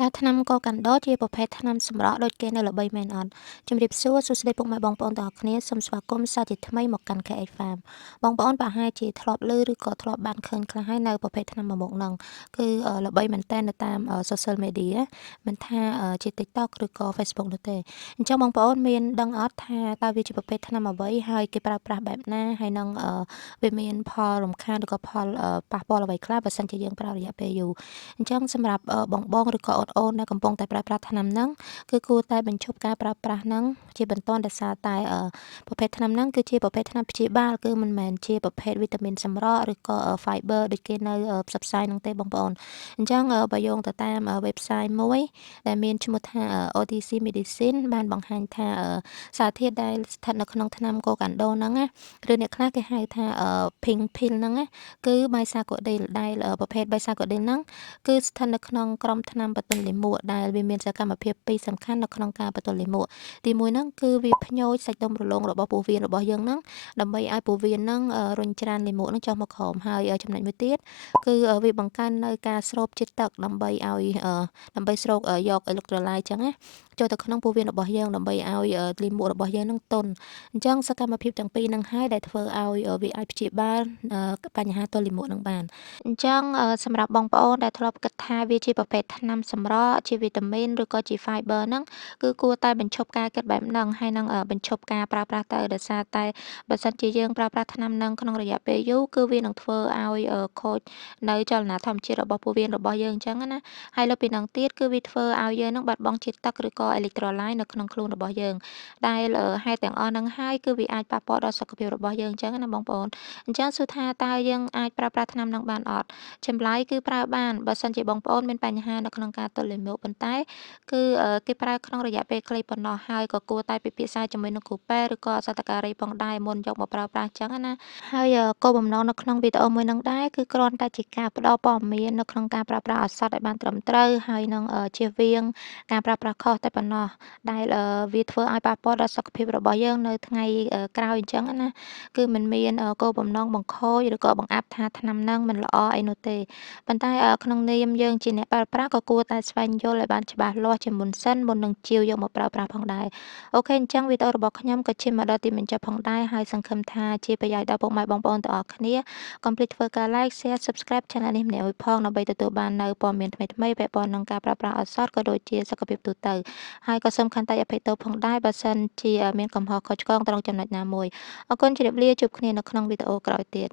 តើថ្នាំកកណ្តុរជាប្រភេទថ្នាំសម្រក់ដូចគេនៅល្បីមែនអត់? ជំរាបសួរ សួស្តីពុកម៉ែបងប្អូនទាំងអស់គ្នា សូមស្វាគមន៍សាជាថ្មីមកកាន់ KH Farm បងប្អូនប្រហែលជាធ្លាប់ឮឬក៏ធ្លាប់បានឃើញខ្លះហើយនៅប្រភេទថ្នាំមួយមុខហ្នឹង គឺល្បីមែនទែននៅតាម Social Media មិនថាជា TikTok ឬក៏ Facebook នោះទេ អញ្ចឹងបងប្អូនមានដឹងអត់ថាតើវាជាប្រភេទថ្នាំអ្វី ហើយគេប្រើប្រាស់បែបណា ហើយនឹងវាមានផលរំខានឬក៏ផលប៉ះពាល់អ្វីខ្លះបើសិនជាយើងប្រើរយៈពេលយូរ អញ្ចឹងសម្រាប់បងៗឬក៏អូនៗដែលកំពុងតែប្រើប្រាស់ថ្នាំហ្នឹង គឺគួរតែបញ្ឈប់ការប្រើប្រាស់ហ្នឹងជាបន្ទាន់ដោយសារតែប្រភេទថ្នាំហ្នឹងគឺជាប្រភេទថ្នាំព្យាបាល គឺមិនមែនជាប្រភេទវីតាមីនសម្រក់ឬក៏ Fiber ដូចគេនៅផ្សព្វផ្សាយហ្នឹងទេបងប្អូន អញ្ចឹងបើយោងទៅតាមwebsite មួយដែលមានឈ្មោះថា OTC Medicine បានបង្ហាញថាសារធាតុដែលស្ថិតនៅក្នុងថ្នាំកូកាំដូហ្នឹងណា ឬអ្នកខ្លះគេហៅថាPink Pill ហ្នឹងណា គឺ Beta-Carotin ដែលប្រភេទ Beta-Carotin ហ្នឹង គឺស្ថិតនៅក្នុងក្រុមថ្នាំបន្ទន់លាមក ដែលវាមានសកម្មភាពពីរសំខាន់នៅក្នុងការបន្ទន់លាមក ទីមួយហ្នឹងគឺវាភ្ញូចសាច់ដុំរលោងរបស់ពោះវៀនរបស់យើងហ្នឹង ដើម្បីឲ្យពោះវៀនហ្នឹងរុញច្រានលាមកហ្នឹងចុះមកក្រោម ហើយចំណុចមួយទៀត គឺវាបង្កើននូវការស្រូបជាតិទឹកដើម្បីឲ្យដើម្បីស្រូបយកអេឡិចត្រូឡាយអញ្ចឹងណា ចូលទៅក្នុងពោះវៀនរបស់យើងដើម្បីឲ្យលាមករបស់យើងហ្នឹងទន់ អញ្ចឹងសកម្មភាពទាំងពីរហ្នឹងហើយដែលធ្វើឲ្យវាអាចព្យាបាលបញ្ហាទល់លាមកហ្នឹងបាន អញ្ចឹងសម្រាប់បងប្អូនដែលធ្លាប់គិតថាវាជាប្រភេទថ្នាំសម្រក់ ជាវីតាមីន ឬក៏ជា Fiber ហ្នឹង គឺគួរតែបញ្ឈប់ការគិតបែបហ្នឹង ហើយនឹងបញ្ឈប់ការប្រើប្រាស់ទៅ ដោយសារតែបើសិនជាយើងប្រើប្រាស់ថ្នាំហ្នឹងក្នុងរយៈពេលយូរ គឺវានឹងធ្វើឲ្យខូចនៅចលនាធម្មជាតិរបស់ពោះវៀនរបស់យើងអញ្ចឹងណា ហើយលើសពីហ្នឹងទៀត គឺវាធ្វើឲ្យយើងហ្នឹងបាត់បង់ជាតិទឹកឬក៏អេឡិចត្រូឡាយនៅក្នុងខ្លួនរបស់យើង ដែលហេតុទាំងអស់ហ្នឹងហើយ គឺវាអាចប៉ះពាល់ដល់សុខភាពរបស់យើងអញ្ចឹងណាបងប្អូន អញ្ចឹងសួរថាតើយើងអាចប្រើប្រាស់ថ្នាំហ្នឹងបានអត់? ចម្លើយគឺប្រើបាន បើសិនជាបងប្អូនមានបញ្ហានៅក្នុងការទល់លាមក ប៉ុន្តែគឺគេប្រើក្នុងរយៈពេលខ្លីប៉ុណ្ណោះ ហើយក៏គួរតែពិភាក្សាជាមួយនឹងគ្រូពេទ្យ ឬក៏សត្វការីផងដែរមុនយកមកប្រើប្រាស់អញ្ចឹងណា ហើយគោលបំណងនៅក្នុងវីដេអូមួយហ្នឹងដែរ គឺគ្រាន់តែជាការផ្ដល់ព័ត៌មាននៅក្នុងការប្រើប្រាស់ឱសថឲ្យបានត្រឹមត្រូវ ហើយនឹងជៀសវាងការប្រើប្រាស់ខុសតែប៉ុណ្ណោះ ដែលវាធ្វើឲ្យប៉ះពាល់ដល់សុខភាពរបស់យើងនៅថ្ងៃក្រោយអញ្ចឹងណា គឺមិនមានគោលបំណងបង្ខូច ឬក៏បង្អាប់ថាថ្នាំហ្នឹងមិនល្អអីនោះទេ ប៉ុន្តែក្នុងនាមយើងជាអ្នកប្រើប្រាស់ ក៏គួរតែស្វែងយល់ឲ្យបានច្បាស់លាស់ជាមុនសិន មុននឹងជាវយកមកប្រើប្រាស់ផងដែរ អូខេ អញ្ចឹងវីដេអូរបស់ខ្ញុំក៏ឈានមកដល់ទីបញ្ចប់ផងដែរ ហើយសង្ឃឹមថាជាប្រយោជន៍ដល់ពុកម៉ែបងប្អូនទាំងអស់គ្នា កុំភ្លេចធ្វើការ Like Share Subscribe Channel នេះម្នាក់មួយផង ដើម្បីទទួលបាននូវព័ត៌មានថ្មីៗពាក់ព័ន្ធនឹងការប្រើប្រាស់ឱសថ ក៏ដូចជាសុខភាពទូទៅ ហើយក៏សូមខន្តីអភ័យទោសផងដែរ បើសិនជាមានកំហុសខុសឆ្គងត្រង់ចំណុចណាមួយ អរគុណ ជម្រាបលា ជួបគ្នានៅក្នុងវីដេអូក្រោយទៀត